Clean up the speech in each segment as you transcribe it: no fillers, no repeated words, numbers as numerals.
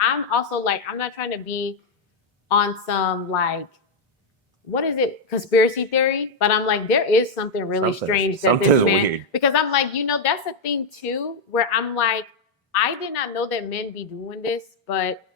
I'm also like, I'm not trying to be on some like, what is it, conspiracy theory, but I'm like, there is something really strange that this man, weird. Because I'm like, that's a thing too, where I'm like, I did not know that men be doing this, but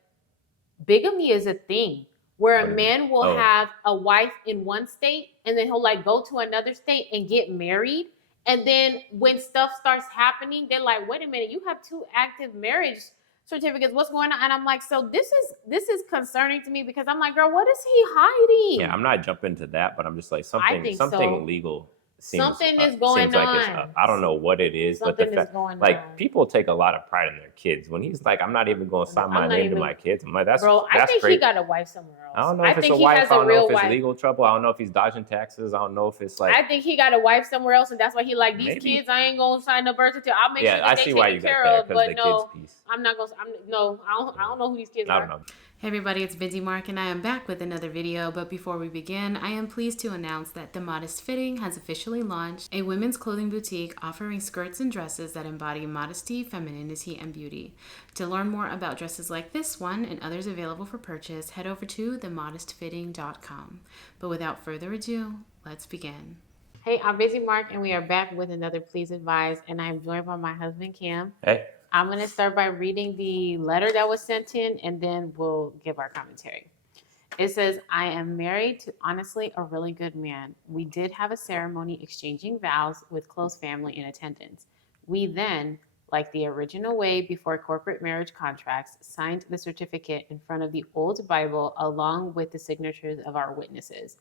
bigamy is a thing where a man will have a wife in one state and then he'll like go to another state and get married, and then when stuff starts happening, they're like, wait a minute, you have 2 active marriage certificates, what's going on? And I'm like, so this is concerning to me, because I'm like, girl, what is he hiding? Yeah, I'm not jumping to that, but I'm just like, something so. Legal seems, something is going seems on. Like it's I don't know what it is, something but the fact, like, people take a lot of pride in their kids. When he's like, I'm not even going to sign my name to my kids, I'm like, that's bro. That's I think great. He got a wife somewhere else. I don't know if it's a wife. I don't know if it's legal trouble. I don't know if he's dodging taxes. I don't know if it's like. I think he got a wife somewhere else, and that's why he like these kids. I ain't gonna sign no birth certificate. I'll make sure that they taken care of. But no, I'm not gonna. I don't know who these kids are. I don't know. Hey everybody, it's Busy Mark and I am back with another video, but before we begin, I am pleased to announce that The Modest Fitting has officially launched, a women's clothing boutique offering skirts and dresses that embody modesty, femininity, and beauty. To learn more about dresses like this one and others available for purchase, head over to themodestfitting.com. But without further ado, let's begin. Hey, I'm Busy Mark and we are back with another Please Advise, and I'm joined by my husband, Cam. Hey. I'm going to start by reading the letter that was sent in, and then we'll give our commentary. It says, I am married to honestly a really good man. We did have a ceremony exchanging vows with close family in attendance. We then, like the original way before corporate marriage contracts, signed the certificate in front of the old Bible along with the signatures of our witnesses.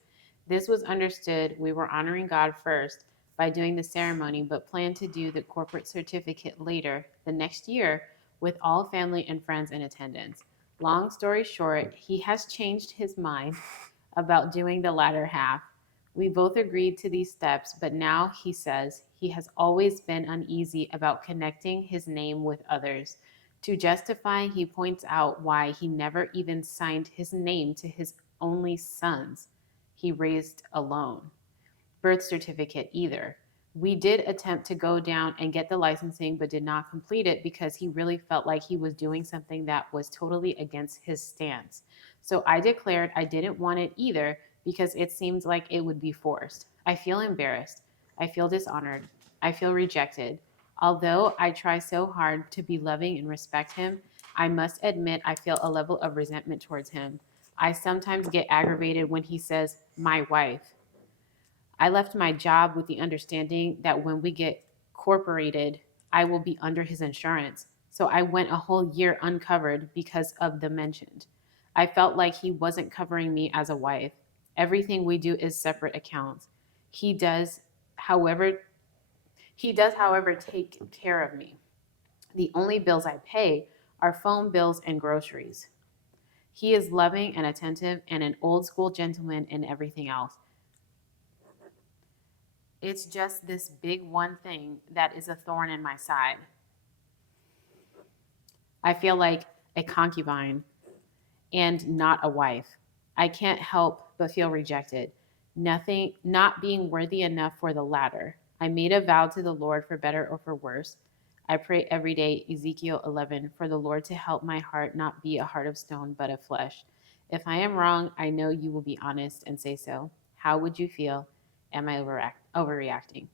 This was understood we were honoring God first by doing the ceremony, but plan to do the corporate certificate later, the next year, with all family and friends in attendance. Long story short, he has changed his mind about doing the latter half. We both agreed to these steps, but now he says he has always been uneasy about connecting his name with others. To justify, he points out why he never even signed his name to his only sons he raised alone. Birth certificate either. We did attempt to go down and get the licensing, but did not complete it because he really felt like he was doing something that was totally against his stance. So I declared I didn't want it either because it seemed like it would be forced. I feel embarrassed. I feel dishonored. I feel rejected. Although I try so hard to be loving and respect him, I must admit I feel a level of resentment towards him. I sometimes get aggravated when he says, my wife. I left my job with the understanding that when we get corporated, I will be under his insurance. So I went a whole year uncovered because of the mentioned. I felt like he wasn't covering me as a wife. Everything we do is separate accounts. He does, however, take care of me. The only bills I pay are phone bills and groceries. He is loving and attentive and an old school gentleman in everything else. It's just this big one thing that is a thorn in my side. I feel like a concubine and not a wife. I can't help but feel rejected, not being worthy enough for the latter. I made a vow to the Lord for better or for worse. I pray every day, Ezekiel 11, for the Lord to help my heart not be a heart of stone, but of flesh. If I am wrong, I know you will be honest and say so. How would you feel? Am I overreacting?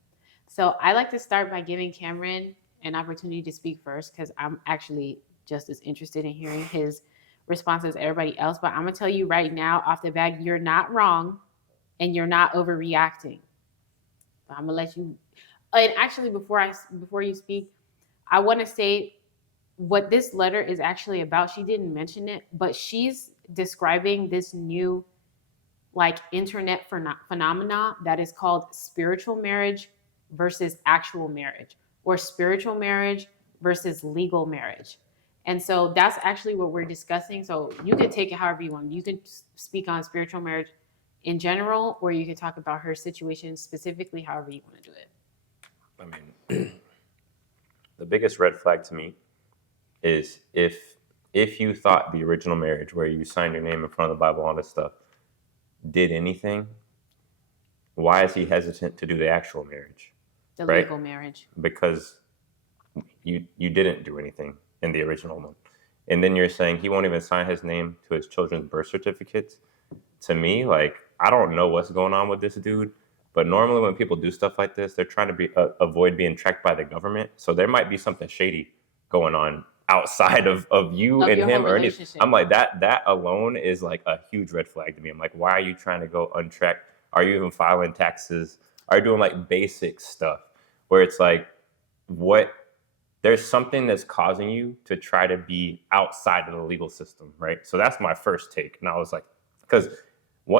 So I like to start by giving Cameron an opportunity to speak first because I'm actually just as interested in hearing his response as everybody else. But I'm going to tell you right now off the bat, you're not wrong and you're not overreacting. But I'm going to let you. And actually, before you speak, I want to say what this letter is actually about. She didn't mention it, but she's describing this new internet phenomena that is called spiritual marriage versus actual marriage, or spiritual marriage versus legal marriage. And so that's actually what we're discussing. So you can take it however you want. You can speak on spiritual marriage in general, or you can talk about her situation specifically, however you want to do it. I mean, the biggest red flag to me is if you thought the original marriage where you signed your name in front of the Bible, all this stuff, did anything, why is he hesitant to do the actual marriage? The legal marriage. Because you didn't do anything in the original one. and then you're saying he won't even sign his name to his children's birth certificates. To me, like, I don't know what's going on with this dude, but normally when people do stuff like this, they're trying to avoid being tracked by the government. So there might be something shady going on outside of you Of and your him whole or anything. relationship. I'm like, that alone is like a huge red flag to me. I'm like, why are you trying to go untracked? Are you even filing taxes? Are you doing like basic stuff where it's like, what? There's something that's causing you to try to be outside of the legal system, right? So that's my first take. And I was like, because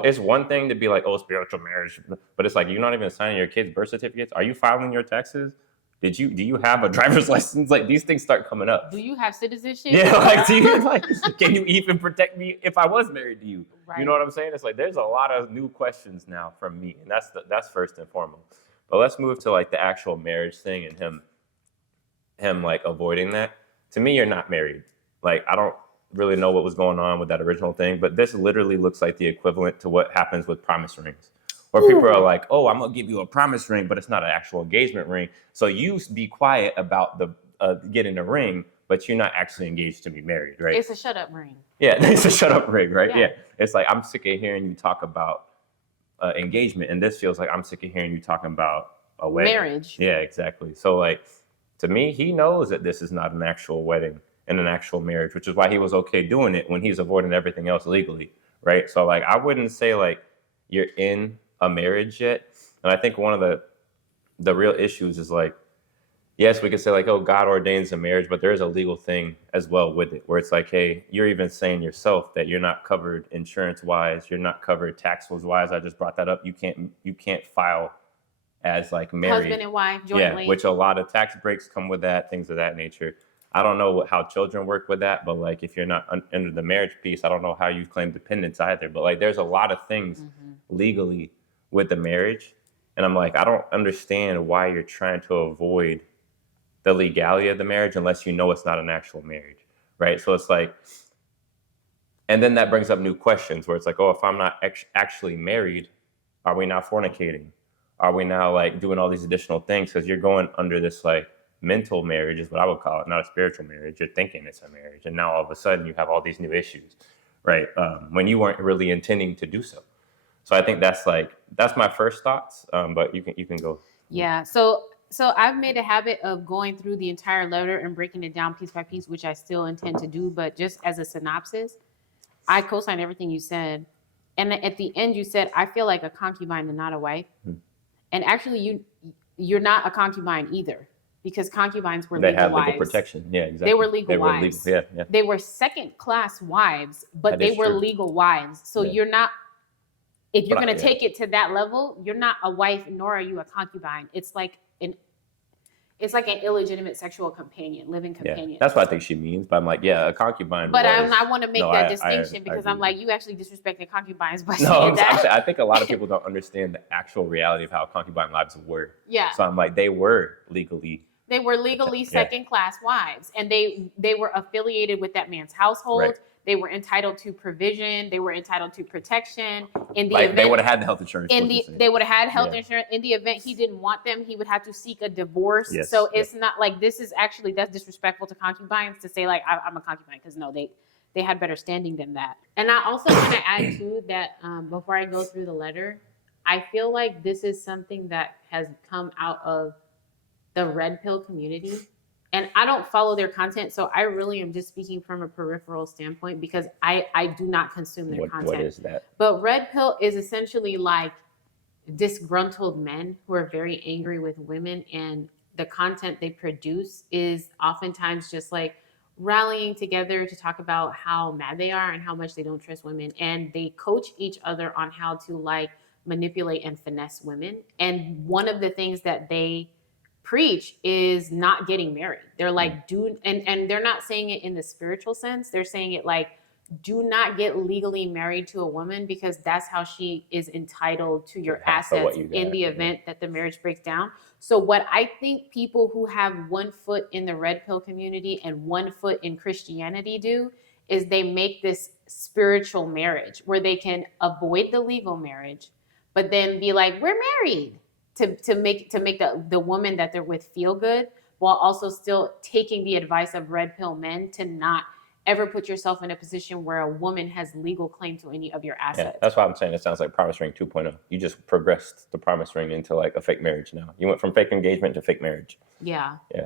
it's one thing to be like, oh, spiritual marriage, but it's like, you're not even signing your kids' birth certificates. Are you filing your taxes? Do you have a driver's license? Like, these things start coming up. Do you have citizenship? Yeah, like, can you even protect me if I was married to you? Right. You know what I'm saying? It's like, there's a lot of new questions now from me, and that's first and foremost. But let's move to like the actual marriage thing and him like avoiding that. To me, you're not married. Like, I don't really know what was going on with that original thing, but this literally looks like the equivalent to what happens with promise rings. Where people are like, oh, I'm going to give you a promise ring, but it's not an actual engagement ring. So you be quiet about the getting a ring, but you're not actually engaged to be married, right? It's a shut up ring. Yeah, it's a shut up ring, right? Yeah. Yeah. It's like, I'm sick of hearing you talk about engagement, and this feels like I'm sick of hearing you talking about a wedding. Marriage. Yeah, exactly. So like, to me, he knows that this is not an actual wedding and an actual marriage, which is why he was okay doing it when he's avoiding everything else legally, right? So like, I wouldn't say like you're in a marriage yet. And I think one of the real issues is like, yes, we could say like, oh, God ordains a marriage, but there is a legal thing as well with it, where it's like, hey, you're even saying yourself that you're not covered insurance wise, you're not covered taxes wise. I just brought that up. You can't file as like married. Husband and wife jointly. Yeah, which a lot of tax breaks come with that, things of that nature. I don't know how children work with that, but like if you're not under the marriage piece, I don't know how you claim dependence either. But like there's a lot of things legally with the marriage. And I'm like, I don't understand why you're trying to avoid the legality of the marriage unless you know it's not an actual marriage, right? So it's like, and then that brings up new questions where it's like, oh, if I'm not actually married, are we now fornicating? Are we now like doing all these additional things? Because you're going under this like mental marriage is what I would call it, not a spiritual marriage. You're thinking it's a marriage. And now all of a sudden you have all these new issues, right? When you weren't really intending to do so. So I think that's my first thoughts, but you can go. Yeah. So I've made a habit of going through the entire letter and breaking it down piece by piece, which I still intend to do. But just as a synopsis, I co-sign everything you said. And at the end, you said, I feel like a concubine and not a wife. And actually, you're not a concubine either, because concubines were legal wives. They had legal protection. Yeah, exactly. They were legal wives. Yeah. They were second-class wives, but they were legal wives. So you're not. If you're going to take it to that level, you're not a wife, nor are you a concubine. It's like an illegitimate sexual companion, living companion. Yeah, that's what I think she means. But I'm like, yeah, a concubine. But I want to make that distinction because I'm like, you actually disrespected concubines by saying that. I think a lot of people don't understand the actual reality of how concubine lives were. Yeah. So I'm like, they were legally second-class wives, and they were affiliated with that man's household. Right. They were entitled to provision. They were entitled to protection. In the like event, they would have had the health insurance. They would have had health insurance. In the event he didn't want them, he would have to seek a divorce. Yes. So it's not like this is actually that's disrespectful to concubines to say like I'm a concubine, because no, they had better standing than that. And I also want to add too that before I go through the letter, I feel like this is something that has come out of the red pill community. And I don't follow their content, so I really am just speaking from a peripheral standpoint because I do not consume their content. What is that? But red pill is essentially like disgruntled men who are very angry with women, and the content they produce is oftentimes just like rallying together to talk about how mad they are and how much they don't trust women. And they coach each other on how to like manipulate and finesse women. And one of the things that they preach is not getting married. They're like, and they're not saying it in the spiritual sense. They're saying it like, do not get legally married to a woman because that's how she is entitled to your assets in the event that the marriage breaks down. So what I think people who have one foot in the red pill community and one foot in Christianity do is they make this spiritual marriage where they can avoid the legal marriage, but then be like, we're married. To make the woman that they're with feel good, while also still taking the advice of red pill men to not ever put yourself in a position where a woman has legal claim to any of your Yeah, assets. that's why I'm saying it sounds like promise ring 2.0. You just progressed the promise ring into like a fake marriage now. You went from fake engagement to fake marriage. Yeah. Yeah.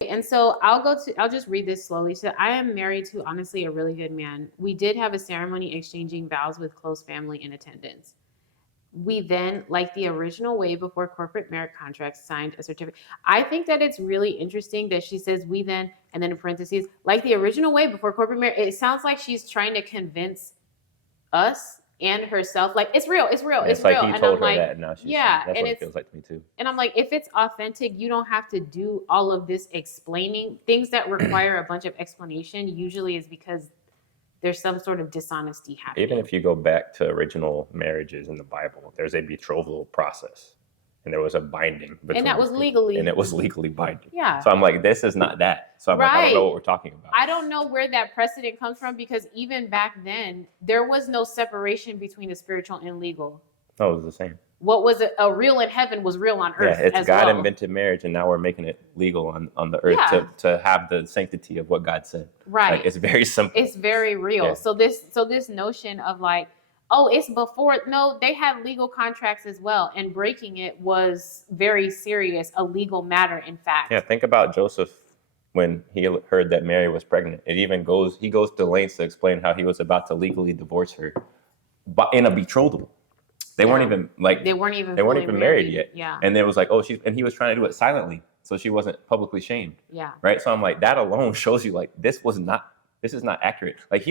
And so I'll just read this slowly. So I am married to honestly a really good man. We did have a ceremony exchanging vows with close family in attendance. We then, like the original way before corporate marriage contracts, signed a certificate. I think that it's really interesting that she says we then, and then in parentheses, like the original way before corporate marriage. It sounds like she's trying to convince us and herself, like it's real, it's real, Yeah, it's it's like real. he And told I'm her like, that, and now she's yeah, that's and what it it's, feels like to me too. and I'm like, if it's authentic, you don't have to do all of this explaining. Things that require a bunch of explanation usually is because there's some sort of dishonesty happening. Even if you go back to original marriages in the Bible, there's a betrothal process, and there was a binding between and that was the two, legally, and it was legally binding. yeah. So I'm like, this is not that. So I'm like, I don't know what we're talking about. I don't know where that precedent comes from, because even back then, there was no separation between the spiritual and legal. No, it was the same. What was a real in heaven was real on earth. Yeah, it's as God well. invented marriage, and now we're making it legal on the earth Yeah. to have the sanctity of what God said. Right. Like, it's very simple. It's very real. Yeah. So this notion of like, oh, it's before. No, they had legal contracts as well, and breaking it was very serious, a legal matter, in fact. Yeah, think about Joseph when he heard that Mary was pregnant. He goes to lengths to explain how he was about to legally divorce her, but in a betrothal. They weren't even like They weren't even married yet. Yeah. And there was like, and he was trying to do it silently, so she wasn't publicly shamed. Yeah. Right. So I'm like, that alone shows you like this is not accurate. Like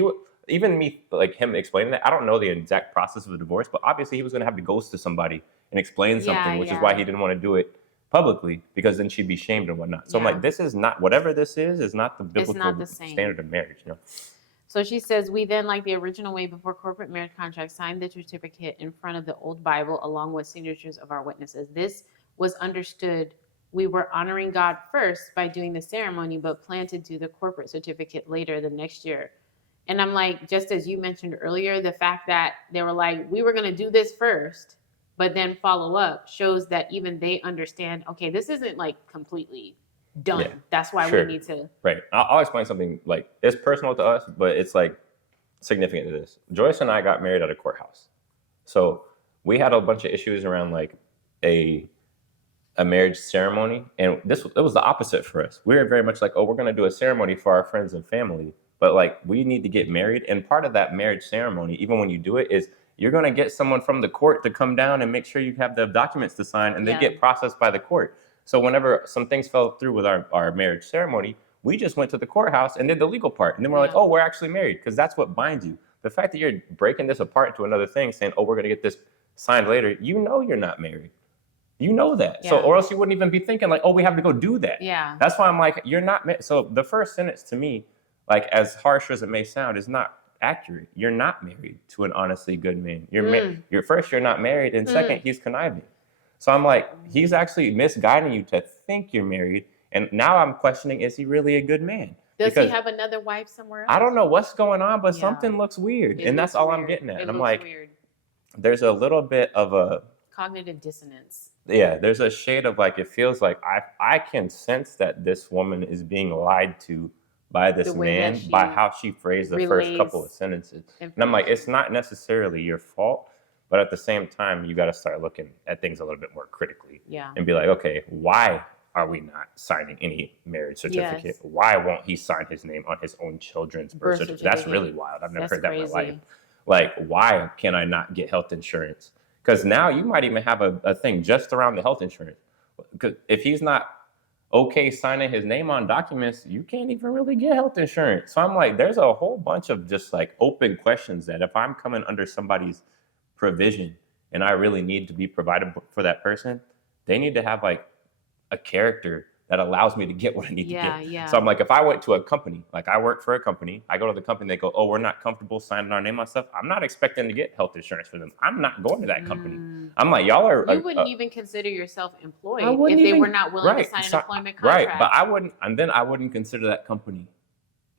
even me, like him explaining that, I don't know the exact process of a divorce, but obviously he was going to have to go to somebody and explain something, which is why he didn't want to do it publicly, because then she'd be shamed and whatnot. So I'm like, this is not, whatever this is not the biblical standard of marriage. You know? So she says, we then, like the original way before corporate marriage contracts, signed the certificate in front of the old Bible along with signatures of our witnesses. This was understood. We were honoring God first by doing the ceremony, but planned to do the corporate certificate later the next year. And I'm like, just as you mentioned earlier, the fact that they were like, we were going to do this first, but then follow up shows that even they understand, okay, this isn't like completely done. Yeah, that's why we need to. Right. I'll explain something like it's personal to us, but it's like significant to this. Joyce and I got married at a courthouse. So we had a bunch of issues around like a marriage ceremony. And it was the opposite for us. We were very much like, oh, we're going to do a ceremony for our friends and family, but like we need to get married. And part of that marriage ceremony, even when you do it, is you're going to get someone from the court to come down and make sure you have the documents to sign, and they get processed by the court. So whenever some things fell through with our marriage ceremony, we just went to the courthouse and did the legal part. And then we're like, oh, we're actually married, because that's what binds you. The fact that you're breaking this apart into another thing, saying, oh, we're going to get this signed later, you know you're not married. You know that. Yeah. So, or else you wouldn't even be thinking like, oh, we have to go do that. Yeah. That's why I'm like, you're not married. So the first sentence to me, like as harsh as it may sound, is not accurate. You're not married to an honestly good man. You're first, you're not married. And second, he's conniving. So I'm like, he's actually misguiding you to think you're married. And now I'm questioning, is he really a good man? Does he have another wife somewhere else? I don't know what's going on, but something looks weird. And that's all I'm getting at. And I'm like, there's a little bit of a cognitive dissonance. Yeah, there's a shade of like, it feels like I can sense that this woman is being lied to by this man by how she phrased the first couple of sentences. And I'm like, it's not necessarily your fault. But at the same time, you got to start looking at things a little bit more critically and be like, okay, why are we not signing any marriage certificate? Yes. Why won't he sign his name on his own children's birth certificate? That's really wild. I've never heard that in my life. Like, why can I not get health insurance? Because now you might even have a thing just around the health insurance. Because if he's not okay signing his name on documents, you can't even really get health insurance. So I'm like, there's a whole bunch of just like open questions that if I'm coming under somebody's provision and I really need to be provided for that person, they need to have like a character that allows me to get what I need to get. Yeah. So I'm like, if I went to a company, like I work for a company, I go to the company, they go, oh, we're not comfortable signing our name on stuff. I'm not expecting to get health insurance for them. I'm not going to that company. I'm like, y'all are. You wouldn't even consider yourself employed if they were not willing to sign an employment contract. Right, but I wouldn't, and then I wouldn't consider that company.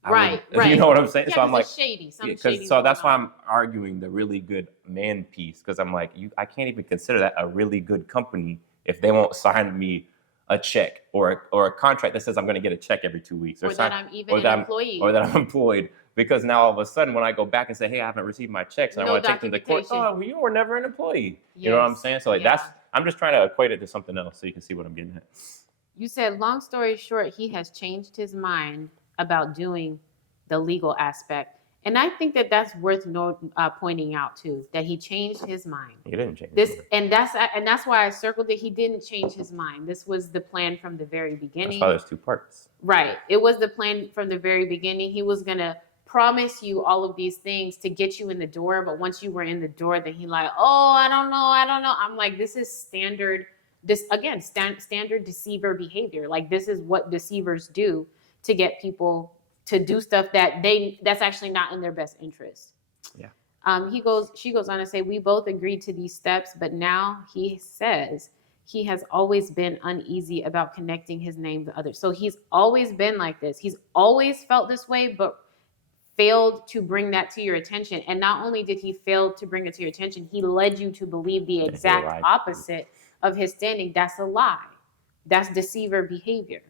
Right. You know what I'm saying? Yeah, so I'm like, shady. So that's why I'm arguing the really good man piece, because I'm like, I can't even consider that a really good company if they won't sign me a check or a contract that says I'm going to get a check every 2 weeks, or that I'm even an employee, or that I'm employed because now all of a sudden when I go back and say, hey, I haven't received my checks and I No want to take them to court, documentation. oh, you were never an employee. You know what I'm Yes. saying? So like Yeah. I'm just trying to equate it to something else so you can see what I'm getting at. You said, long story short, he has changed his mind about doing the legal aspect. And I think that that's worth pointing out too, that he changed his mind. He didn't change This, it. and that's why I circled it. He didn't change his mind. This was the plan from the very beginning. That's why there's two parts. Right. It was the plan from the very beginning. He was going to promise you all of these things to get you in the door. But once you were in the door, then he like, oh, I don't know. I'm like, this is standard. Standard deceiver behavior. Like, this is what deceivers do to get people to do stuff that's actually not in their best interest. Yeah. She goes on to say, we both agreed to these steps, but now he says he has always been uneasy about connecting his name to others. So he's always been like this. He's always felt this way, but failed to bring that to your attention. And not only did he fail to bring it to your attention, he led you to believe the exact opposite of his standing. That's a lie. That's deceiver behavior.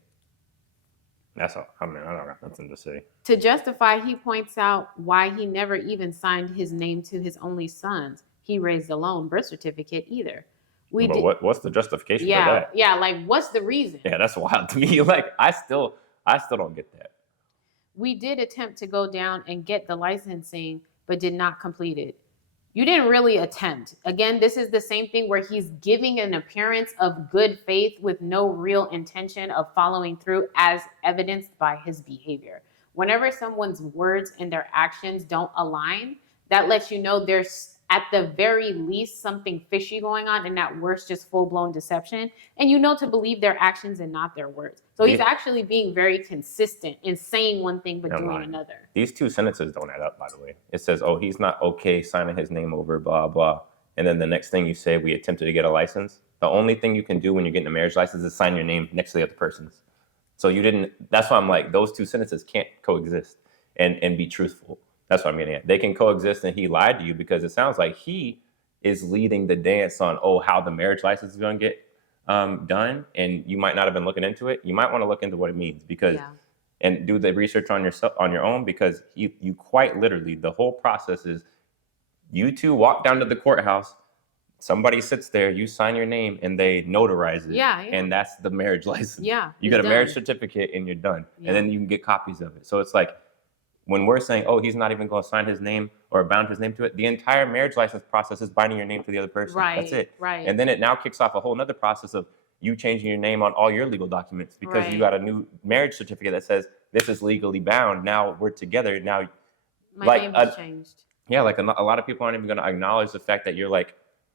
That's all. I mean, I don't got nothing to say. To justify, he points out why he never even signed his name to his only sons. He raised alone birth certificate either. What's the justification for that? Yeah, like, what's the reason? Yeah, that's wild to me. Like, I still don't get that. We did attempt to go down and get the licensing, but did not complete it. You didn't really attempt. Again, this is the same thing where he's giving an appearance of good faith with no real intention of following through, as evidenced by his behavior. Whenever someone's words and their actions don't align, that lets you know there's at the very least something fishy going on, and at worst just full-blown deception. And you know to believe their actions and not their words. So he's actually being very consistent in saying one thing but doing another. These two sentences don't add up, by the way. It says, oh, he's not okay signing his name over, blah, blah. And then the next thing you say, we attempted to get a license. The only thing you can do when you're getting a marriage license is sign your name next to the other person's. So you didn't, that's why I'm like, those two sentences can't coexist and be truthful. That's what I'm getting at. They can coexist, and he lied to you because it sounds like he is leading the dance on, how the marriage license is going to get done, and you might not have been looking into it. You might want to look into what it means and do the research on your own, because you quite literally, the whole process is you two walk down to the courthouse, somebody sits there, you sign your name, and they notarize it. Yeah. And that's the marriage license. Yeah. You get a marriage certificate and you're done. Yeah. And then you can get copies of it. So it's like, when we're saying, he's not even going to sign his name or bound his name to it, the entire marriage license process is binding your name to the other person. Right. That's it. Right. And then it now kicks off a whole nother process of you changing your name on all your legal documents because you got a new marriage certificate that says this is legally bound. Now we're together. Now, my name was changed. Yeah, like a lot of people aren't even going to acknowledge the fact that you're like,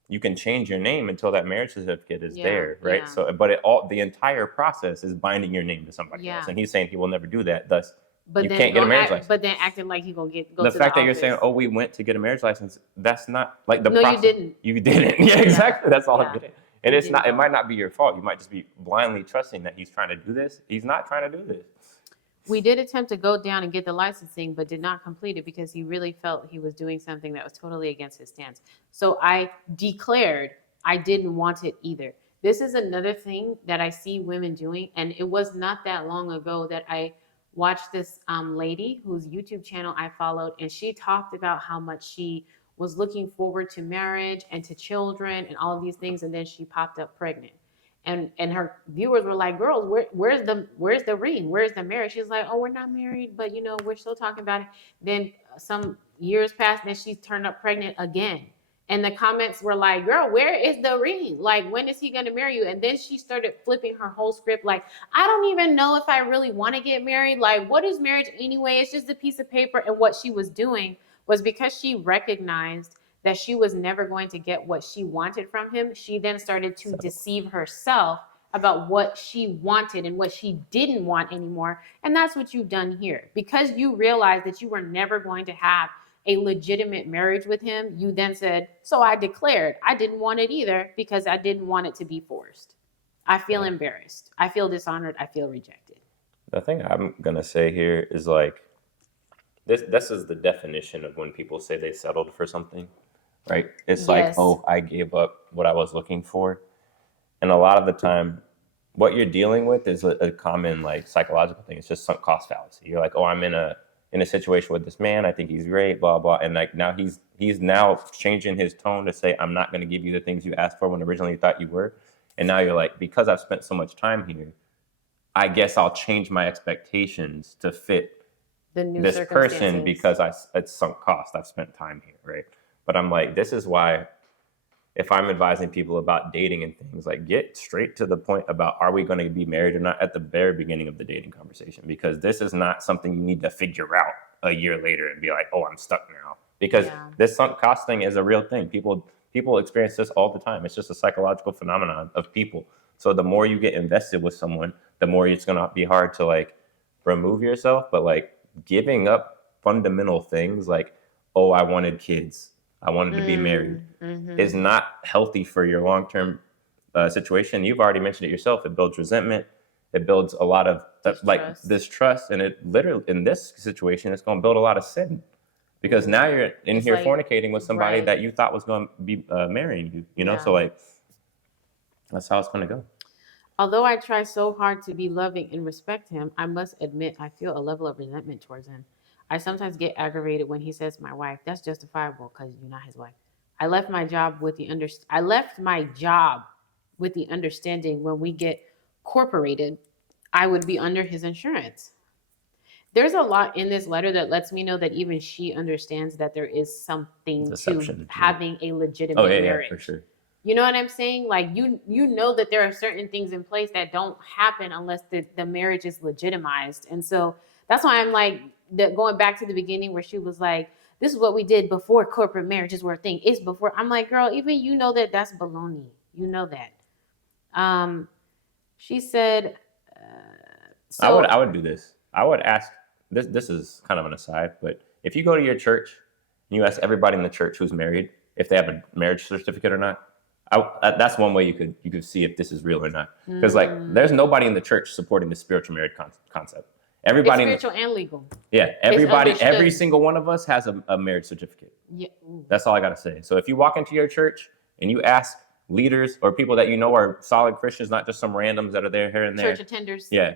you can change your name until that marriage certificate is there, right? Yeah. So, but the entire process is binding your name to somebody else, and he's saying he will never do that. Thus, you can't get a marriage license. But then acting like he gonna go the to fact the that you're office. saying, we went to get a marriage license, that's not like the No, process. you didn't. You didn't. Yeah, exactly. That's all I'm getting. And it's not. go. It might not be your fault. You might just be blindly trusting that he's trying to do this. He's not trying to do this. We did attempt to go down and get the licensing, but did not complete it because he really felt he was doing something that was totally against his stance. So I declared I didn't want it either. This is another thing that I see women doing, and it was not that long ago that I watched this lady whose YouTube channel I followed, and she talked about how much she was looking forward to marriage and to children and all of these things, and then she popped up pregnant. And her viewers were like, girls, where's the ring? Where's the marriage? She's like, we're not married, but we're still talking about it. Then some years passed, and she turned up pregnant again. And the comments were like, girl, where is the ring? Like, when is he going to marry you? And then she started flipping her whole script. Like, I don't even know if I really want to get married. Like, what is marriage anyway? It's just a piece of paper. And what she was doing was, because she recognized that she was never going to get what she wanted from him, she then started to deceive herself about what she wanted and what she didn't want anymore. And that's what you've done here. Because you realized that you were never going to have a legitimate marriage with him, you then said, so I declared I didn't want it either because I didn't want it to be forced. I feel embarrassed. I feel dishonored. I feel rejected. The thing I'm going to say here is like, this is the definition of when people say they settled for something, right? It's like, I gave up what I was looking for. And a lot of the time, what you're dealing with is a common like psychological thing. It's just sunk cost fallacy. You're like, I'm in a in a situation with this man. I think he's great, blah, blah. And like now he's now changing his tone to say, I'm not going to give you the things you asked for when originally you thought you were. And now you're like, because I've spent so much time here, I guess I'll change my expectations to fit The new this person circumstances. because it's sunk cost. I've spent time here, right? But I'm like, this is why if I'm advising people about dating and things, like get straight to the point about are we going to be married or not at the very beginning of the dating conversation, because this is not something you need to figure out a year later and be like, oh, I'm stuck now. Because this sunk cost thing is a real thing. People experience this all the time. It's just a psychological phenomenon of people. So the more you get invested with someone, the more it's going to be hard to like remove yourself. But like giving up fundamental things like, oh, I wanted kids, I wanted to be married, is not healthy for your long-term situation. You've already mentioned it yourself. It builds resentment. It builds a lot of distrust. And it literally, in this situation, it's going to build a lot of sin. Because now you're in here fornicating with somebody that you thought was going to be marrying you, you know? So like, that's how it's going to go. Although I try so hard to be loving and respect him, I must admit I feel a level of resentment towards him. I sometimes get aggravated when he says my wife. That's justifiable because you're not his wife. I left my job with the understanding when we get corporated, I would be under his insurance. There's a lot in this letter that lets me know that even she understands that there is something to having a legitimate marriage. Yeah, for sure. You know what I'm saying? Like you know that there are certain things in place that don't happen unless the marriage is legitimized. And so that's why I'm like going back to the beginning where she was like, this is what we did before corporate marriages were a thing. It's before. I'm like, girl, even you know that that's baloney. You know that. She said, so I would do this. I would ask, this is kind of an aside, but if you go to your church and you ask everybody in the church who's married if they have a marriage certificate or not, that's one way you could see if this is real or not. Because like there's nobody in the church supporting the spiritual marriage concept. Everybody, it's spiritual and legal. Yeah, every single one of us has a marriage certificate. Yeah. That's all I gotta say. So if you walk into your church and you ask leaders or people that you know are solid Christians, not just some randoms that are there here and there, church attenders. Yeah,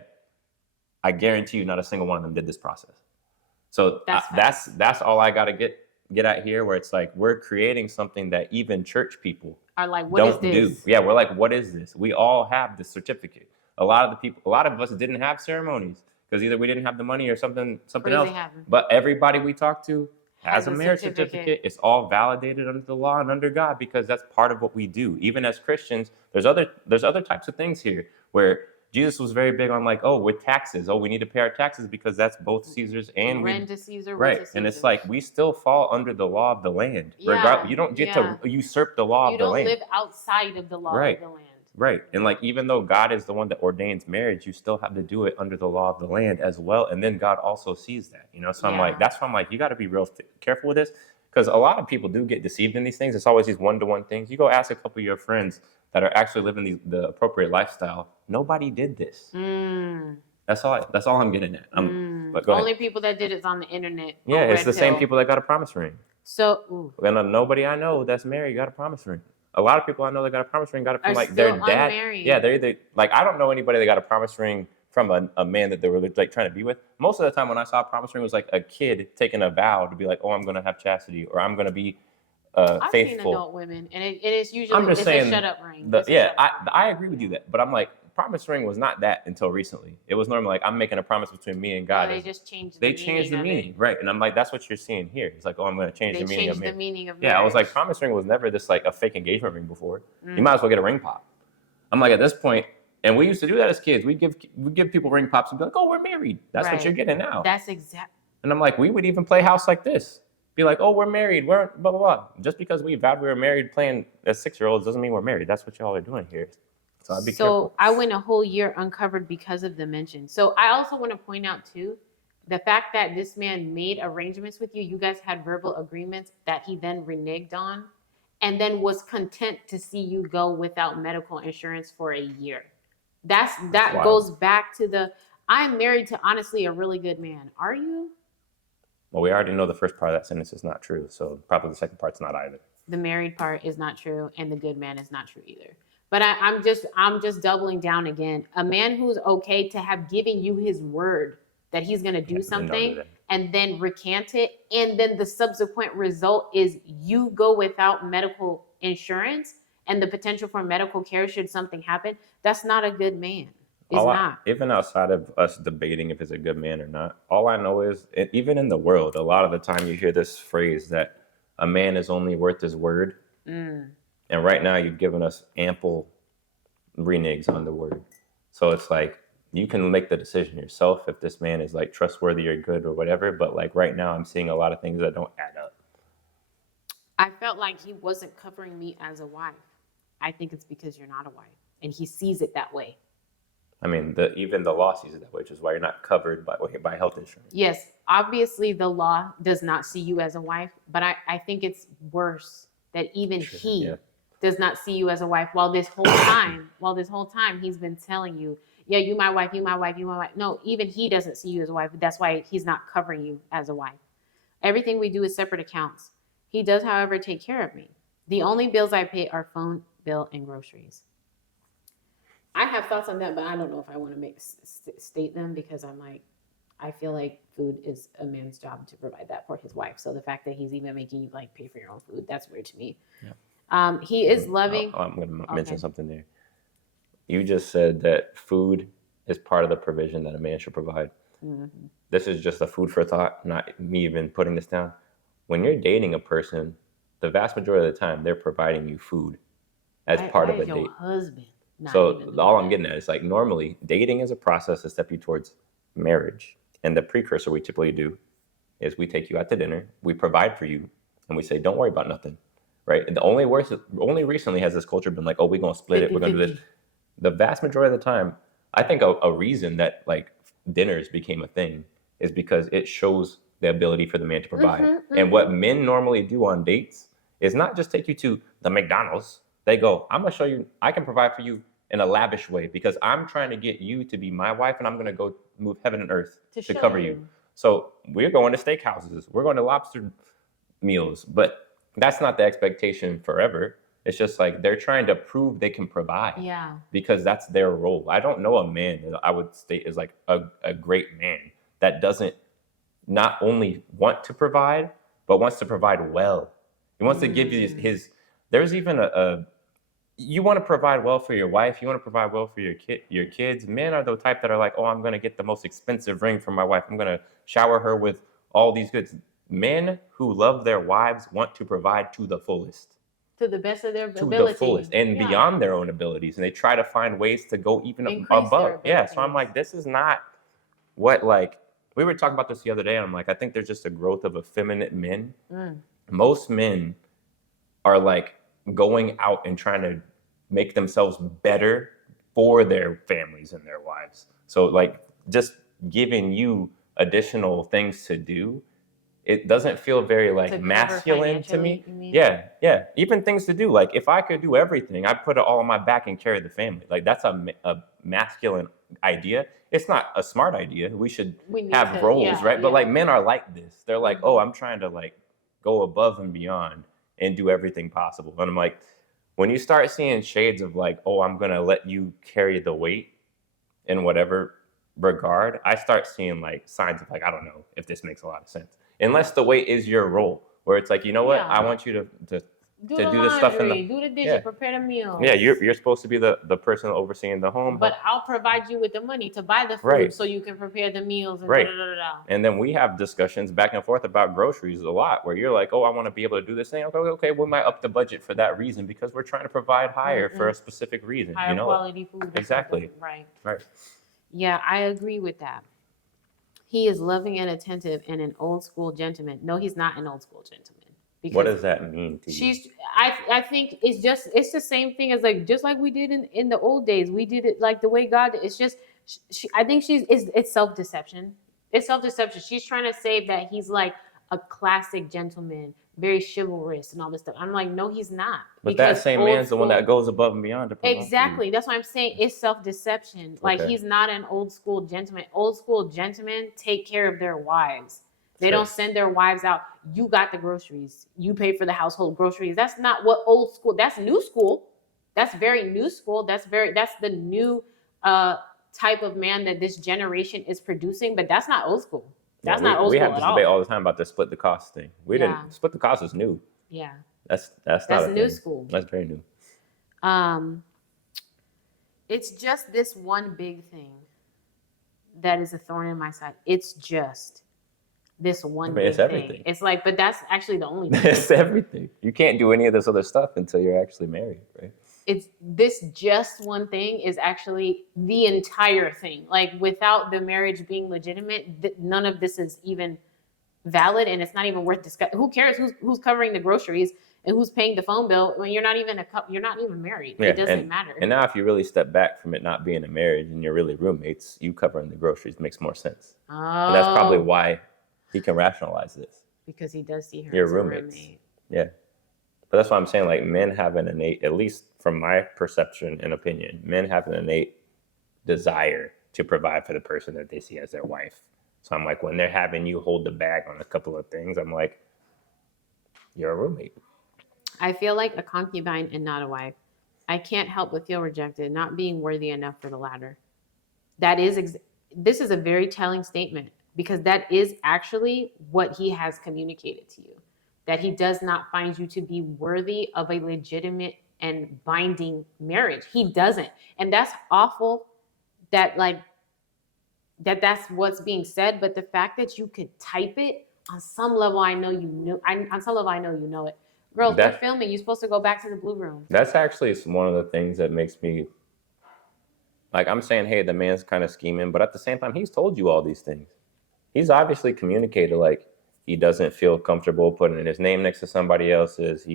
I guarantee you, not a single one of them did this process. So that's all I gotta get at here, where it's like we're creating something that even church people are like, what is this? Yeah, we're like, what is this? We all have the certificate. A lot of us didn't have ceremonies because either we didn't have the money or something else. Happened. But everybody we talk to has a marriage certificate. It's all validated under the law and under God because that's part of what we do. Even as Christians, there's other types of things here where Jesus was very big on like, oh, with taxes. Oh, we need to pay our taxes because that's both Caesar's and rent to Caesar, right. To Caesar. And it's like we still fall under the law of the land. Yeah. You don't get to usurp the law of the land. You don't live outside of the law of the land. Right. And like even though God is the one that ordains marriage, you still have to do it under the law of the land as well. And then God also sees that, you know. So I'm like, that's why I'm like, you got to be real careful with this because a lot of people do get deceived in these things. It's always these one-to-one things. You go ask a couple of your friends that are actually living the appropriate lifestyle. Nobody did this. That's all I'm getting at. But go Only ahead. people that did it's on the internet. Yeah, it's the same people that got a promise ring. So, and nobody I know that's married got a promise ring. A lot of people I know that got a promise ring got it from like still their dad. Unmarried. Yeah, they're either like I don't know anybody that got a promise ring from a man that they were like trying to be with. Most of the time when I saw a promise ring, it was like a kid taking a vow to be like, oh, I'm gonna have chastity or I'm gonna be I've faithful. seen adult women, and it is usually I'm just saying, a shut up ring. I agree with you that, but I'm like, promise ring was not that until recently. It was normally like I'm making a promise between me and God. They just changed. They changed the meaning, right? And I'm like, that's what you're seeing here. It's like, oh, I'm going to change the meaning of marriage. They changed the meaning of marriage. Yeah, I was like, promise ring was never this like a fake engagement ring before. You might as well get a ring pop. I'm like, at this point, and we used to do that as kids. We give people ring pops and be like, oh, we're married. That's what you're getting now. That's exact. And I'm like, we would even play house like this. Be like, oh, we're married. We're blah, blah, blah. Just because we vowed we were married playing as 6-year-olds doesn't mean we're married. That's what y'all are doing here. So I'd be careful. I went a whole year uncovered because of the mention. So I also want to point out too, the fact that this man made arrangements with you. You guys had verbal agreements that he then reneged on and then was content to see you go without medical insurance for a year. That goes back to I'm married to honestly a really good man. Are you? Well, we already know the first part of that sentence is not true. So probably the second part's not either. The married part is not true and the good man is not true either. But I'm just doubling down again. A man who's okay to have given you his word that he's going to do something and then recant it, and then the subsequent result is you go without medical insurance and the potential for medical care should something happen, that's not a good man. It's not. Even outside of us debating if it's a good man or not, all I know is, even in the world, a lot of the time you hear this phrase that a man is only worth his word. And right now you've given us ample reneges on the word. So it's like, you can make the decision yourself if this man is like trustworthy or good or whatever. But like right now I'm seeing a lot of things that don't add up. I felt like he wasn't covering me as a wife. I think it's because you're not a wife and he sees it that way. I mean, even the law sees it that way, which is why you're not covered by health insurance. Yes, obviously the law does not see you as a wife, but I think it's worse that even he does not see you as a wife while this whole time he's been telling you, yeah, you my wife, you my wife, you my wife. No, even he doesn't see you as a wife. That's why he's not covering you as a wife. Everything we do is separate accounts. He does, however, take care of me. The only bills I pay are phone bill and groceries. I have thoughts on that, but I don't know if I want to state them because I feel like food is a man's job to provide that for his wife. So the fact that he's even making you like pay for your own food, that's weird to me. Yeah. He is loving. I'm going to mention something there. You just said that food is part of the provision that a man should provide. Mm-hmm. This is just a food for thought, not me even putting this down. When you're dating a person, the vast majority of the time, they're providing you food as part of a date. Husband. So all I'm getting at is like normally dating is a process to step you towards marriage. And the precursor we typically do is we take you out to dinner, we provide for you, and we say, don't worry about nothing, right? And only recently has this culture been like, oh, we're going to split it, we're going to do this. The vast majority of the time, I think a reason that like dinners became a thing is because it shows the ability for the man to provide. And what men normally do on dates is not just take you to the McDonald's. They go, I'm going to show you, I can provide for you in a lavish way because I'm trying to get you to be my wife and I'm going to go move heaven and earth to cover you. So we're going to steakhouses. We're going to lobster meals. But that's not the expectation forever. It's just like they're trying to prove they can provide. Yeah. Because that's their role. I don't know a man that I would state is like a great man that doesn't not only want to provide, but wants to provide well. He wants to give you his, there's even you want to provide well for your wife. You want to provide well for your kids. Men are the type that are like, oh, I'm going to get the most expensive ring for my wife. I'm going to shower her with all these goods. Men who love their wives want to provide to the fullest. To the best of their ability. To the fullest and beyond their own abilities. And they try to find ways to go even above. Yeah, so I'm like, this is not what, like, we were talking about this the other day. And I'm like, I think there's just a growth of effeminate men. Most men are like going out and trying to make themselves better for their families and their wives. So like just giving you additional things to do, it doesn't feel very like masculine to me. Yeah. Even things to do. Like if I could do everything, I'd put it all on my back and carry the family. Like that's a masculine idea. It's not a smart idea. We should have roles, right? But like men are like this. They're like, oh, I'm trying to like go above and beyond and do everything possible. And I'm like, when you start seeing shades of like, oh, I'm going to let you carry the weight in whatever regard, I start seeing like signs of like, I don't know if this makes a lot of sense. Unless the weight is your role, where it's like, you know what, I want you to do the stuff do the dishes, prepare the meals. Yeah, you're supposed to be the person overseeing the home. But I'll provide you with the money to buy the food so you can prepare the meals. And And then we have discussions back and forth about groceries a lot, where you're like, oh, I want to be able to do this thing. Okay, we might up the budget for that reason because we're trying to provide higher for a specific reason. Higher quality food. Exactly. Right. Yeah, I agree with that. He is loving and attentive and an old school gentleman. No, he's not an old school gentleman. What does that mean to you? I think it's the same thing as like, just like we did in the old days. We did it like the way God did. It's just, I think it's self-deception. It's self-deception. She's trying to say that he's like a classic gentleman, very chivalrous and all this stuff. I'm like, no, he's not. But that same man's the one that goes above and beyond to provide. Exactly. That's why I'm saying it's self-deception. Like he's not an old school gentleman. Old school gentlemen take care of their wives. They don't send their wives out. You got the groceries. You pay for the household groceries. That's not what old school. That's new school. That's very new school. That's the new type of man that this generation is producing. But that's not old school. That's Yeah, not old we school have this at debate all. all the time about the split the cost thing. We Yeah. didn't split the cost is new. Yeah. That's not That's a new thing. school. That's very new. It's just this one big thing that is a thorn in my side. It's just this one big It's everything. thing. It's like, but that's actually the only thing. It's everything. You can't do any of this other stuff until you're actually married, right? It's this just one thing is actually the entire thing. Like without the marriage being legitimate, none of this is even valid, and it's not even worth discussing. Who cares who's covering the groceries and who's paying the phone bill when you're not even married? Yeah, It doesn't matter. And now if you really step back from it not being a marriage and you're really roommates, you covering the groceries makes more sense. Oh, And that's probably why he can rationalize this. because he does see her Your as a roommates. roommate. Yeah. But that's why I'm saying, like, men have an innate, at least from my perception and opinion, men have an innate desire to provide for the person that they see as their wife. So I'm like, when they're having you hold the bag on a couple of things, I'm like, you're a roommate. I feel like a concubine and not a wife. I can't help but feel rejected, not being worthy enough for the latter. That is, this is a very telling statement because that is actually what he has communicated to you, that he does not find you to be worthy of a legitimate and binding marriage. He doesn't. And that's awful that that's what's being said. But the fact that you could type it on some level, I know you know, on some level, I know you know it. Girls, we're filming. You're supposed to go back to the blue room. That's actually one of the things that makes me, like, I'm saying, hey, the man's kind of scheming, but at the same time, he's told you all these things. He's obviously communicated, like, he doesn't feel comfortable putting his name next to somebody else's.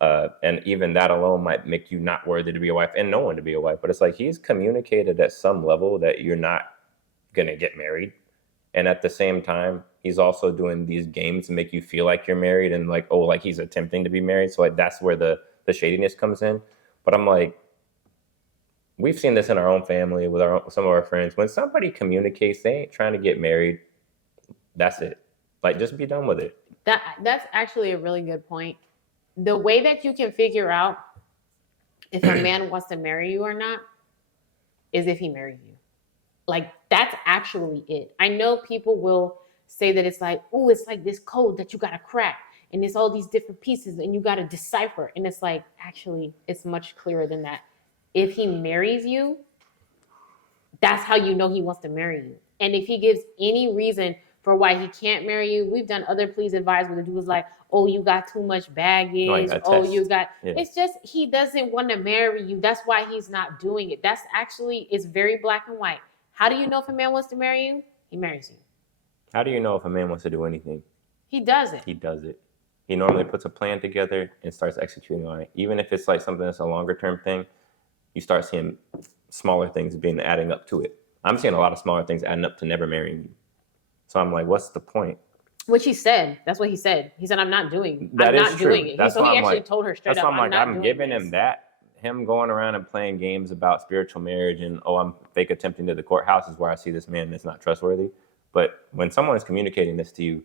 And even that alone might make you not worthy to be a wife and no one to be a wife. But it's like he's communicated at some level that you're not going to get married. And at the same time, he's also doing these games to make you feel like you're married and like, oh, like he's attempting to be married. So like that's where the shadiness comes in. But I'm like, we've seen this in our own family with some of our friends. When somebody communicates, they ain't trying to get married. That's it. Like, just be done with it. That's actually a really good point. The way that you can figure out if a man wants to marry you or not is if he married you. Like, that's actually it. I know people will say that it's like, oh, it's like this code that you got to crack. And it's all these different pieces and you got to decipher. And it's like, actually, it's much clearer than that. If he marries you, that's how you know he wants to marry you. And if he gives any reason for why he can't marry you, we've done other please advise where the dude was like, oh, you got too much baggage. It's just, he doesn't want to marry you. That's why he's not doing it. That's actually, it's very black and white. How do you know if a man wants to marry you? He marries you. How do you know if a man wants to do anything? He does it. He does it. He normally puts a plan together and starts executing on it. Even if it's like something that's a longer term thing, you start seeing smaller things adding up to it. I'm seeing a lot of smaller things adding up to never marrying you. So I'm like, what's the point? Which he said. That's what he said. He said, I'm not doing it. That I'm is not true. doing it. That's So why he I'm actually like, told her straight that's up, why I'm like, I'm giving this. him that. Him going around and playing games about spiritual marriage and, oh, I'm fake attempting to the courthouse is where I see this man that's not trustworthy. But when someone is communicating this to you,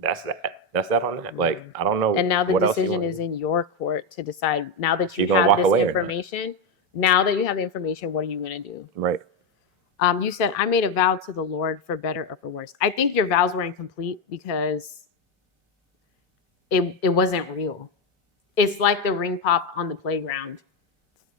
that's that. That's that on that. Like, I don't know. And now the what decision is in your court to decide. Now that you have this information, now that you have the information, what are you going to do? Right. You said, I made a vow to the Lord for better or for worse. I think your vows were incomplete because it wasn't real. It's like the ring pop on the playground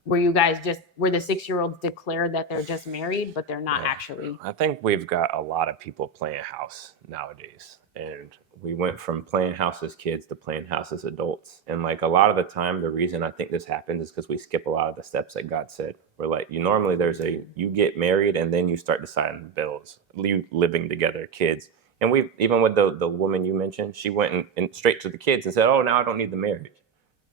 where you guys where the 6-year-olds declare that they're just married, but they're not actually. I think we've got a lot of people playing house nowadays. And we went from playing house as kids to playing house as adults. And like a lot of the time, the reason I think this happens is because we skip a lot of the steps that God said. We're like, normally you get married and then you start deciding bills, living together, kids. And we, even with the woman you mentioned, she went and straight to the kids and said, oh, now I don't need the marriage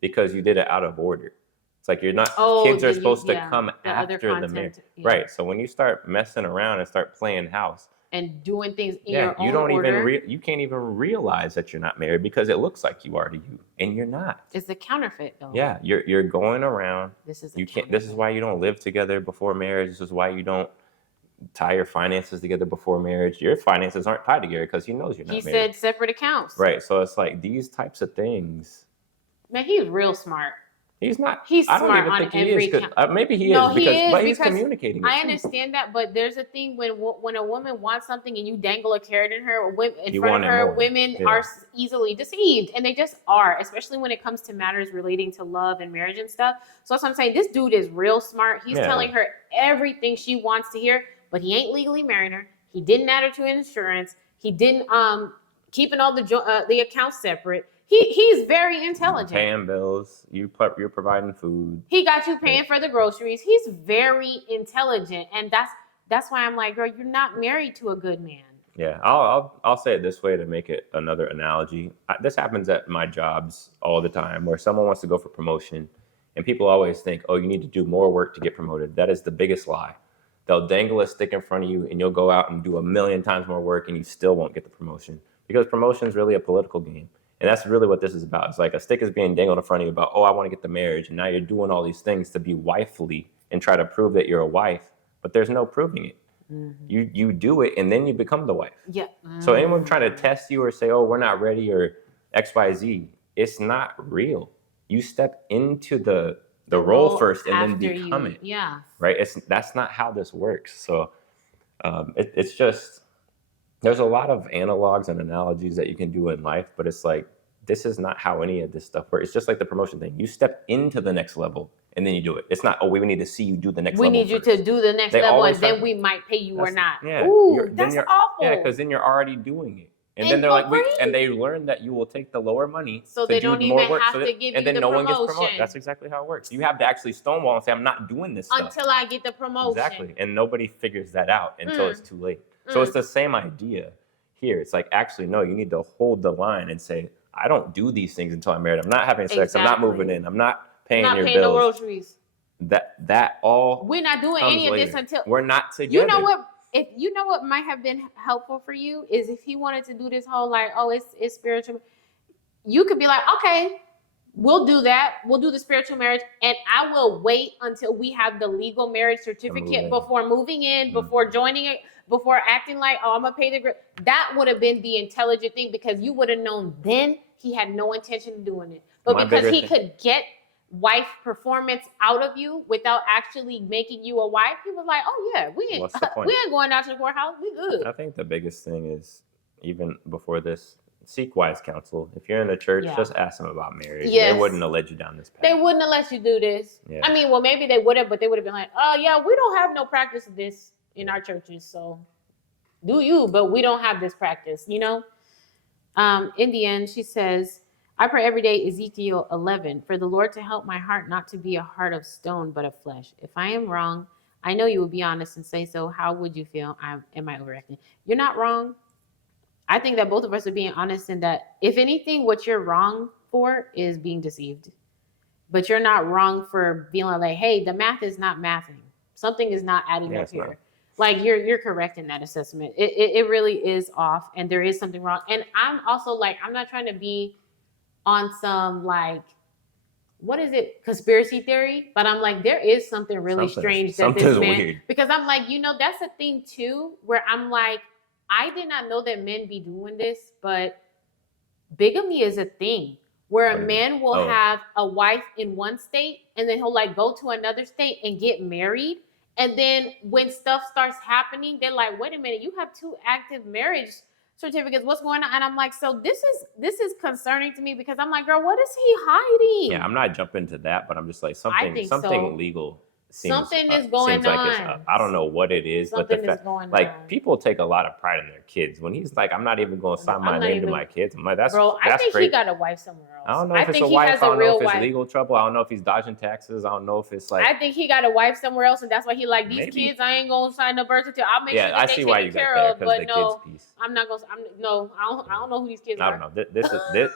because you did it out of order. It's like you're not, kids are supposed to come after the marriage. Yeah. Right. So when you start messing around and start playing house, and doing things in your own order. You can't even realize that you're not married because it looks like you are to you, and you're not. It's a counterfeit, though. Yeah, you're going around. This is why you don't live together before marriage. This is why you don't tie your finances together before marriage. Your finances aren't tied together because he knows you're not married. He said separate accounts. Right. So it's like these types of things. Man, he's real smart. He's not. He's I don't smart even on think he every is. 'Cause, count. maybe he No, is he is but he's because communicating it I too. understand that, but there's a thing when a woman wants something and you dangle a carrot in her in You front want of it her, more. women Yeah. are easily deceived, and they just are, especially when it comes to matters relating to love and marriage and stuff. So that's what I'm saying. This dude is real smart. He's Yeah. telling her everything she wants to hear, but he ain't legally marrying her. He didn't add her to insurance. He didn't keeping all the accounts separate. He's very intelligent. Paying bills, you're providing food. He got you paying for the groceries. He's very intelligent, and that's why I'm like, girl, you're not married to a good man. Yeah, I'll say it this way to make it another analogy. This happens at my jobs all the time, where someone wants to go for promotion, and people always think, oh, you need to do more work to get promoted. That is the biggest lie. They'll dangle a stick in front of you, and you'll go out and do a million times more work, and you still won't get the promotion, because promotion is really a political game. And that's really what this is about. It's like a stick is being dangled in front of you about, oh, I want to get the marriage. And now you're doing all these things to be wifely and try to prove that you're a wife. But there's no proving it. Mm-hmm. You do it and then you become the wife. Yeah. So anyone trying to test you or say, oh, we're not ready or XYZ, it's not real. You step into the role first and then become it. Yeah. Right? That's not how this works. So it's just... There's a lot of analogs and analogies that you can do in life, but it's like, this is not how any of this stuff works. It's just like the promotion thing. You step into the next level and then you do it. It's not, oh, we need to see you do the next level. We need you to do the next level and then we might pay you or not. Yeah. Ooh, that's awful. Yeah, because then you're already doing it. And then they're like, and they learn that you will take the lower money so they don't even have to give you the promotion. And then no one gets promoted. That's exactly how it works. You have to actually stonewall and say, I'm not doing this stuff until I get the promotion. Exactly. And nobody figures that out until it's too late. So it's the same idea here. It's like, actually, no, you need to hold the line and say, I don't do these things until I'm married. I'm not having sex. I'm not moving in. I'm not paying your bills. The groceries. That all. We're not doing any of this until we're not together. You know what? If you know what might have been helpful for you is if he wanted to do this whole like, oh, it's spiritual. You could be like, okay, we'll do that. We'll do the spiritual marriage, and I will wait until we have the legal marriage certificate before moving in, before joining it. Before acting like, oh, I'm gonna pay the that would have been the intelligent thing, because you would have known then he had no intention of doing it. But because he could get wife performance out of you without actually making you a wife, he was like, oh yeah, we ain't going out to the courthouse. We good. I think the biggest thing is, even before this, seek wise counsel. If you're in the church, just ask them about marriage. Yes. They wouldn't have led you down this path. They wouldn't have let you do this. Yeah. I mean, well, maybe they would have, but they would have been like, oh yeah, we don't have no practice of this in our churches, so do you, but we don't have this practice, you know? In the end, she says, I pray every day, Ezekiel 11, for the Lord to help my heart not to be a heart of stone, but of flesh. If I am wrong, I know you will be honest and say so. How would you feel? Am I overacting? You're not wrong. I think that both of us are being honest in that, if anything, what you're wrong for is being deceived. But you're not wrong for being like, hey, the math is not mathing. Something is not adding up here. Like you're correct in that assessment. It really is off, and there is something wrong. And I'm also like, I'm not trying to be on some like, what is it, conspiracy theory? But I'm like, there is something really strange that this man, weird. Because I'm like, you know, that's a thing too, where I'm like, I did not know that men be doing this, but bigamy is a thing where a man will have a wife in one state and then he'll like go to another state and get married. And then when stuff starts happening, they're like, wait a minute, you have 2 active marriage certificates. What's going on? And I'm like, so this is concerning to me, because I'm like, girl, what is he hiding? Yeah, I'm not jumping to that, but I'm just like, something legal. Something is going on. Like I don't know what it is, something but the fact, going like on. People take a lot of pride in their kids. When he's like, I'm not even going to sign my name to my kids. I'm like, that's bro. I think he got a wife somewhere else. I don't know if it's a wife. I don't know if it's legal trouble. I don't know if he's dodging taxes. I don't know if it's like. I think he got a wife somewhere else, and that's why he like these kids. I ain't gonna sign no birth certificate. I'll make sure that they taken care of. But no, I'm not gonna. I don't know who these kids are. I don't know. This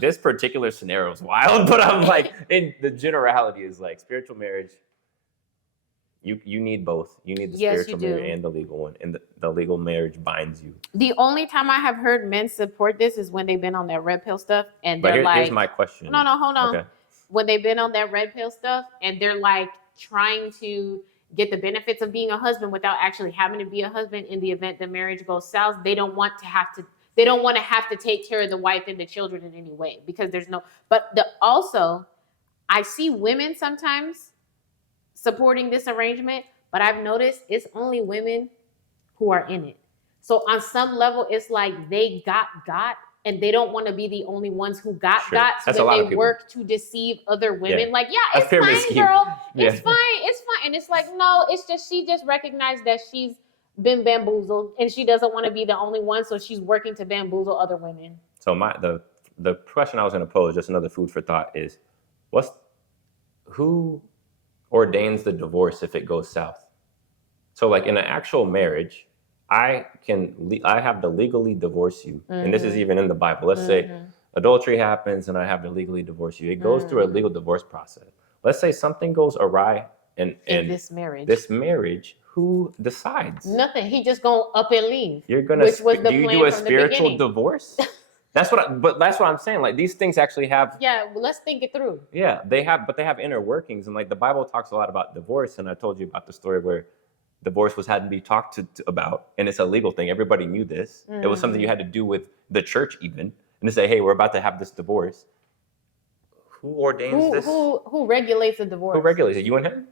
this particular scenario is wild, but I'm like, in the generality is like spiritual marriage. You need both. You need the spiritual marriage and the legal one. And the legal marriage binds you. The only time I have heard men support this is when they've been on that red pill stuff. And they're like... Here's my question. No, hold on. Okay. When they've been on that red pill stuff and they're like trying to get the benefits of being a husband without actually having to be a husband in the event the marriage goes south, they don't want to have to take care of the wife and the children in any way, because there's no... But also... I see women sometimes supporting this arrangement, but I've noticed it's only women who are in it. So on some level, it's like they got, and they don't want to be the only ones who got. Sure. So That's a lot then of they people. work to deceive other women. Yeah. Like, yeah, That's it's pyramid fine, scheme. girl. Yeah. It's fine. And it's like, no, it's just, she just recognized that she's been bamboozled and she doesn't want to be the only one. So she's working to bamboozle other women. So the question I was going to pose, just another food for thought, is who ordains the divorce if it goes south? So like in an actual marriage, I have to legally divorce you. And this is even in the Bible. Let's say adultery happens and I have to legally divorce you. It goes through a legal divorce process. Let's say something goes awry in this marriage. Who decides? Nothing. He just gonna up and leave. You're gonna Which was the do you plan do a from the spiritual beginning. divorce? That's what I'm saying. Like these things actually have. Yeah, well, let's think it through. Yeah, they have inner workings, and like the Bible talks a lot about divorce. And I told you about the story where divorce had to be talked about, and it's a legal thing. Everybody knew this. It was something you had to do with the church even, and to say, hey, we're about to have this divorce. Who ordains this? Who regulates the divorce? Who regulates it? You and him?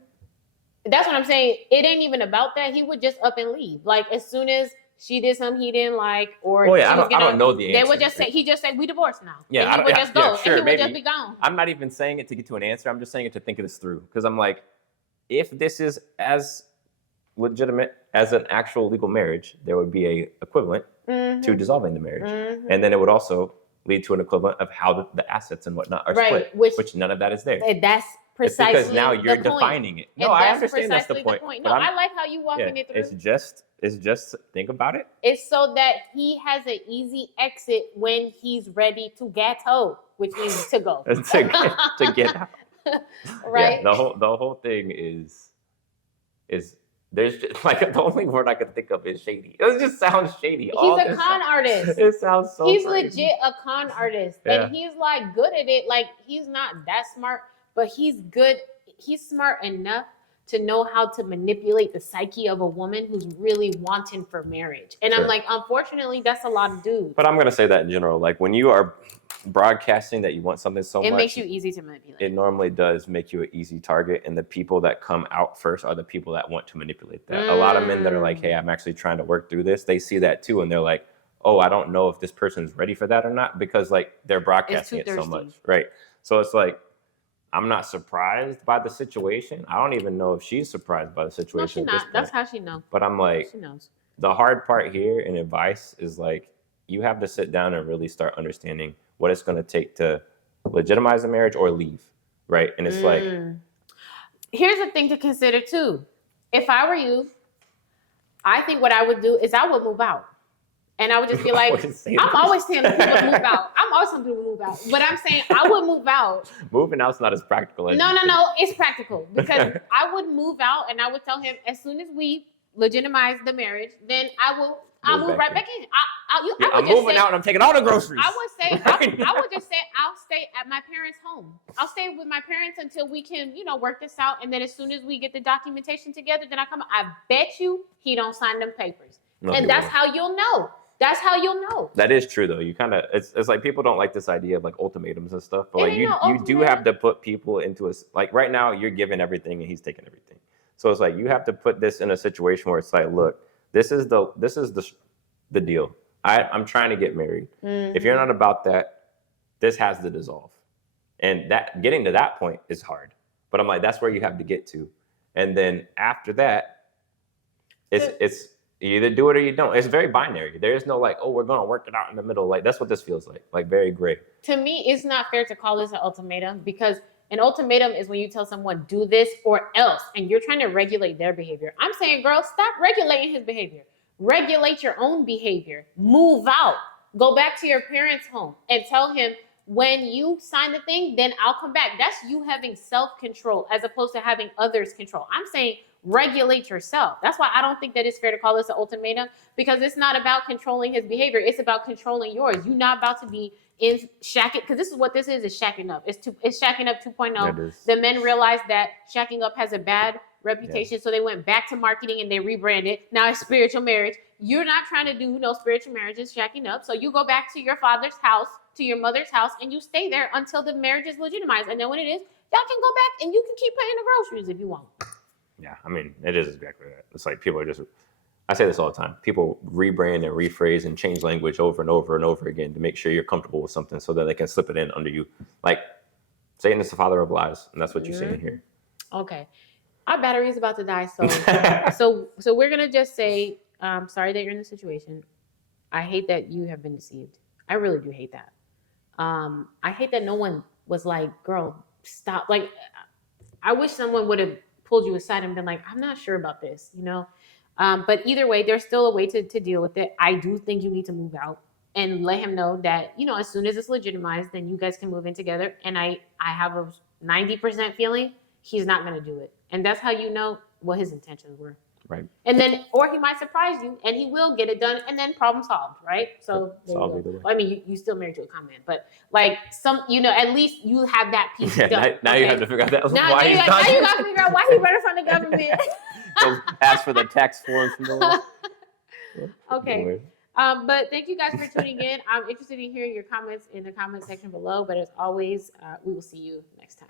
That's what I'm saying. It ain't even about that. He would just up and leave. Like as soon as she did something he didn't like, or I don't know the answer. They would just say, he just said, we divorced now. Yeah, and he would just go, sure, and he maybe. would just be gone. I'm not even saying it to get to an answer. I'm just saying it to think of this through, because I'm like, if this is as legitimate as an actual legal marriage, there would be a equivalent to dissolving the marriage, and then it would also lead to an equivalent of how the assets and whatnot are split, which none of that is there. That's precisely because now you're defining it. No, I understand that's the point. No, I like how you walking it through. It's just think about it. It's so that he has an easy exit when he's ready to get out, which means to go. to get out. Right. Yeah, the whole thing is there's just, like the only word I could think of is shady. It just sounds shady. He's a con artist. It sounds so He's crazy. legit a con artist. Yeah. And he's like good at it. Like he's not that smart, but he's good. He's smart enough to know how to manipulate the psyche of a woman who's really wanting for marriage. And Sure. I'm like, unfortunately, that's a lot of dudes. But I'm gonna say that in general. Like when you are broadcasting that you want something so much, it makes you easy to manipulate. It normally does make you an easy target, and the people that come out first are the people that want to manipulate that. A lot of men that are like, hey, I'm actually trying to work through this, they see that too, and they're like, oh, I don't know if this person's ready for that or not, because like they're broadcasting it so much, right? So it's like, I'm not surprised by the situation. I don't even know if she's surprised by the situation. No, she's not. That's how she knows. But I'm like, she knows. The hard part here in advice is like, you have to sit down and really start understanding what it's going to take to legitimize the marriage or leave, right? And it's like, here's the thing to consider too. If I were you, I think what I would do is I would move out. And I would just be like, I'm always telling people to move out. I'm always telling people to move out. But I'm saying I would move out. Moving out's not as practical as No, it's practical. Because I would move out and I would tell him as soon as we legitimize the marriage, then I'll move right back in. I'm moving out and I'm taking all the groceries. I would just say I'll stay at my parents' home. I'll stay with my parents until we can, work this out. And then as soon as we get the documentation together, then I come. I bet you he don't sign them papers. No, and that's how you'll know. That's how you'll know. That is true though. You kind of it's like people don't like this idea of like ultimatums and stuff, but like you do have to put people into a, like right now you're giving everything and he's taking everything. So it's like you have to put this in a situation where it's like, look, this is the deal. I'm trying to get married. If you're not about that, this has to dissolve. And that getting to that point is hard. But I'm like, that's where you have to get to. And then after that, it's you either do it or you don't. It's very binary. There is no like, oh, we're gonna work it out in the middle. Like that's what this feels like very gray. To me, it's not fair to call this an ultimatum, because an ultimatum is when you tell someone do this or else, and you're trying to regulate their behavior. I'm saying, girl, stop regulating his behavior. Regulate your own behavior. Move out. Go back to your parents' home and tell him, when you sign the thing, then I'll come back. That's you having self-control as opposed to having others control. I'm saying regulate yourself. That's why I don't think that it's fair to call this an ultimatum, because it's not about controlling his behavior. It's about controlling yours. You're not about to be in shacking, because this is what this is shacking up. It's shacking up 2.0. The men realized that shacking up has a bad reputation, so they went back to marketing and they rebranded. Now it's spiritual marriage. You're not trying to do no spiritual marriage, it's shacking up. So you go back to your father's house, to your mother's house, and you stay there until the marriage is legitimized. And then when it is, y'all can go back and you can keep paying the groceries if you want. Yeah, I mean, it is exactly that. It's like people are just, I say this all the time. People rebrand and rephrase and change language over and over and over again to make sure you're comfortable with something so that they can slip it in under you. Like, Satan is the father of lies, and that's what you're seeing here. Okay. Our battery is about to die, so we're gonna just say, sorry that you're in this situation. I hate that you have been deceived. I really do hate that. I hate that no one was like, girl, stop. Like, I wish someone would have pulled you aside and been like, I'm not sure about this, you know? But either way, there's still a way to deal with it. I do think you need to move out and let him know that, you know, as soon as it's legitimized, then you guys can move in together. And I have a 90% feeling he's not going to do it. And that's how you know what his intentions were. Right. And then, or he might surprise you and he will get it done and then problem solved, right? So there Solved you either go. way. Well, I mean, you still married to a comment, but like you know, at least you have that piece Yeah, done. now you have to figure out that Now, why you he's got not. to figure out why he running from the government. So ask for the tax forms from the law. Okay. But thank you guys for tuning in. I'm interested in hearing your comments in the comment section below. But as always, we will see you next time.